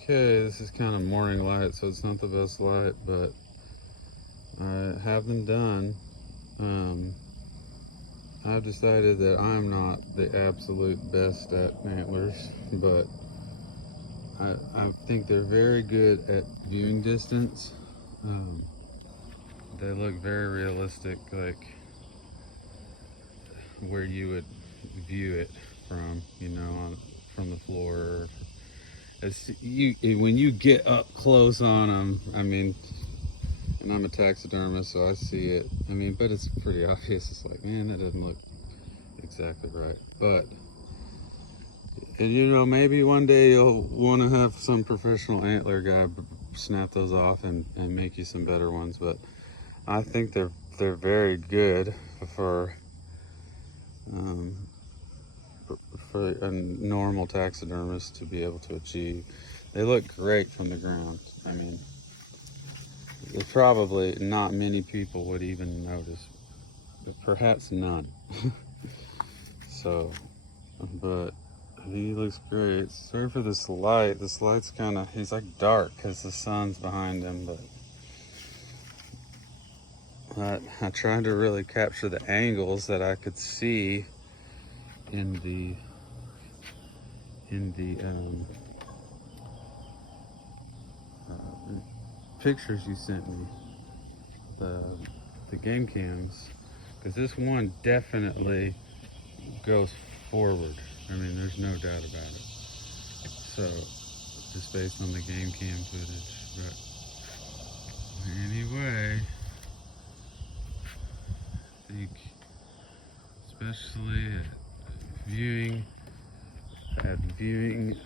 Okay, this is kind of morning light, so it's not the best light, but I have them done. I've decided that I'm not the absolute best at antlers, but I think they're very good at viewing distance. They look very realistic, like where you would view it from, from the floor. When you get up close on them, and I'm a taxidermist, so I see it. But it's pretty obvious. It's like, man, that doesn't look exactly right. But, and maybe one day you'll want to have some professional antler guy snap those off and make you some better ones. But I think they're very good for for a normal taxidermist to be able to achieve. They look great from the ground. Probably not many people would even notice, but perhaps none. So, but he looks great. Sorry for this light. This light's he's like dark because the sun's behind him, but I tried to really capture the angles that I could see in the pictures you sent me, the game cams, because this one definitely goes forward. There's no doubt about it. So, just based on the game cam footage. But anyway, I think, especially at viewing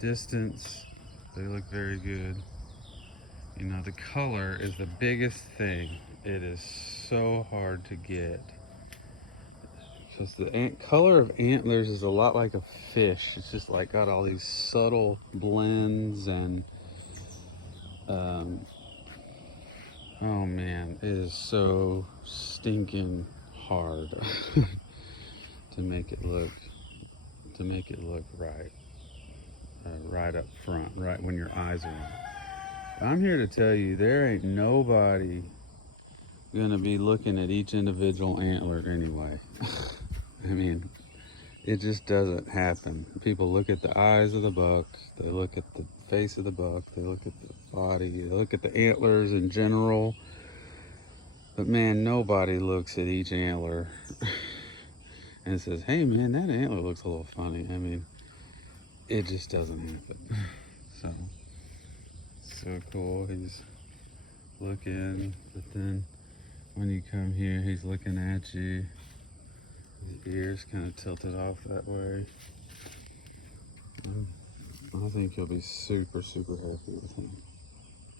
distance, they look very good. The color is the biggest thing. It is so hard to get. Because the color of antlers is a lot like a fish. It's just like got all these subtle blends and oh man, it is so stinking hard to make it look right, right up front, right when your eyes are on it. I'm here to tell you, there ain't nobody gonna be looking at each individual antler anyway. It just doesn't happen. People look at the eyes of the buck, they look at the face of the buck, they look at the body, they look at the antlers in general. But man, nobody looks at each antler and says, hey man, that antler looks a little funny. It just doesn't happen. So cool. He's looking, but then when you come here, he's looking at you. His ears kind of tilted off that way. I think you'll be super, super happy with him.